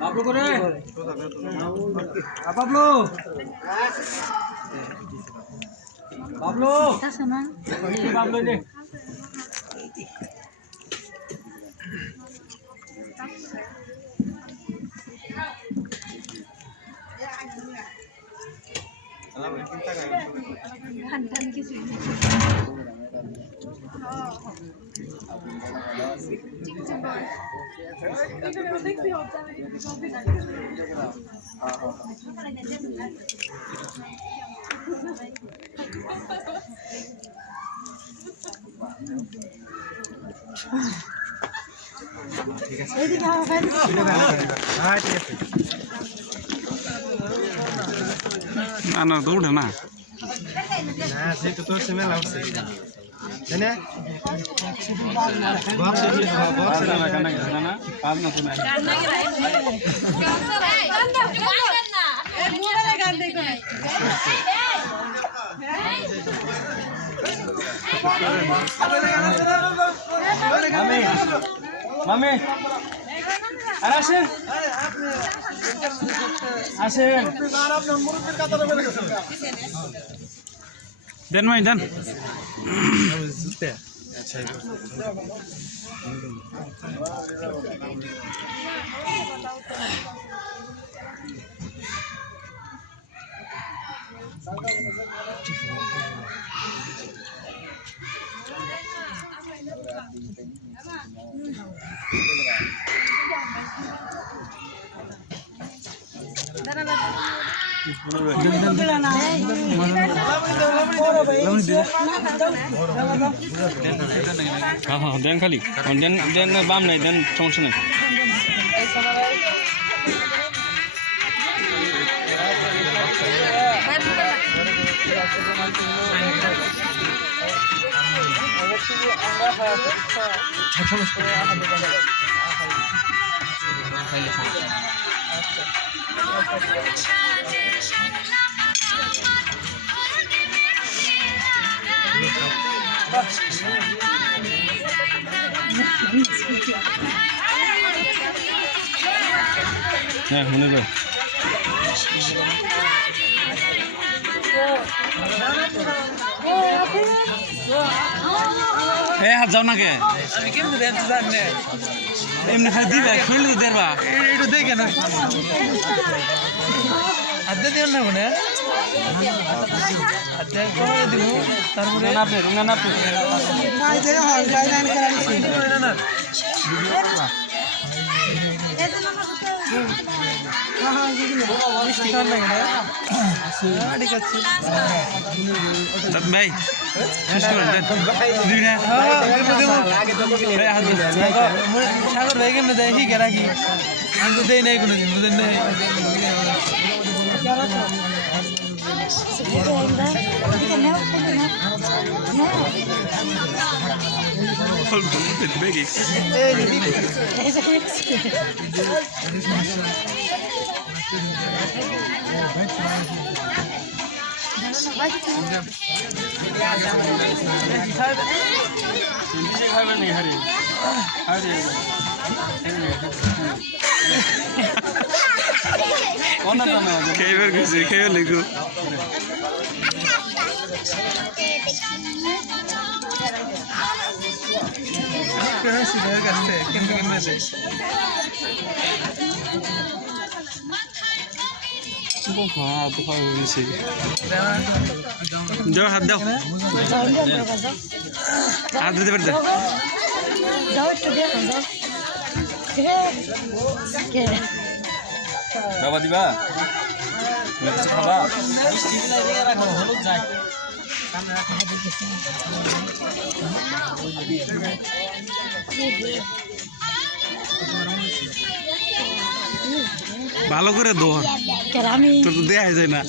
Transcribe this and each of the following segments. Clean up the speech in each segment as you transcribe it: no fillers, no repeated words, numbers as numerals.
Pablo করে Pablo Pablo আছে না Pablo নে খান কিছু ঠিক আছে না না দৌড়ে না সেটা তো সেমেল আউটছে তাই না মামি আর আসেন আসেন দেন ভাই দেন হ্যাঁ হ্যাঁ দেন খালি দেন দেন বাম নাই দেন সমস্যা নেই হ্যাঁ মনে কর হাত যাও না কে আমি কেমনে দেন জানেন এমনি খালি দিবে খুলে দেবা একটু দেখে না আদে দিও না মনে আদে করে দিব তারপরে না পে না পে নাই যে হয় যাই লাইন করা না না ভাই সাগর ভাই কেমন দেয় ঠিক রাখি আমি তো দেই নাই কোনোদিন বুঝেন নাই খেয়ে গেছে খেয়ে লেগো যাও হাত দাও হাত দিতে পারতে বাবা দিবা খাবা হলুদ যায় ভালো করে দৌড় তোর তো দেয়া যায় না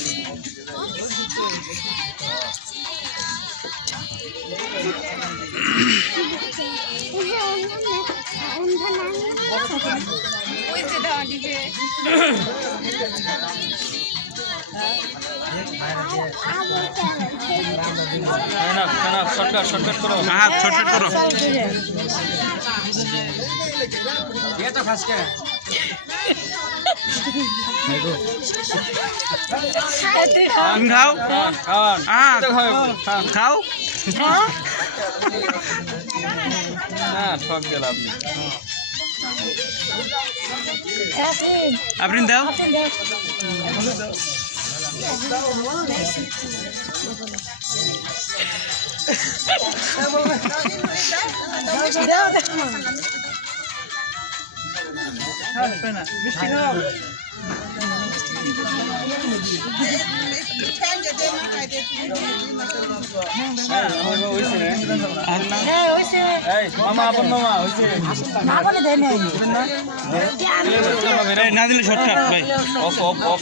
শর্টকাট করো হ্যাঁ শর্টকাট করো খাও খাওয়ান খাও না ঠক গেল আপনি আপনি দাও মিষ্টি খাও মামা আপন মামা হয়েছে না দিলে শর্টকাট ভাই অফ অফ অফ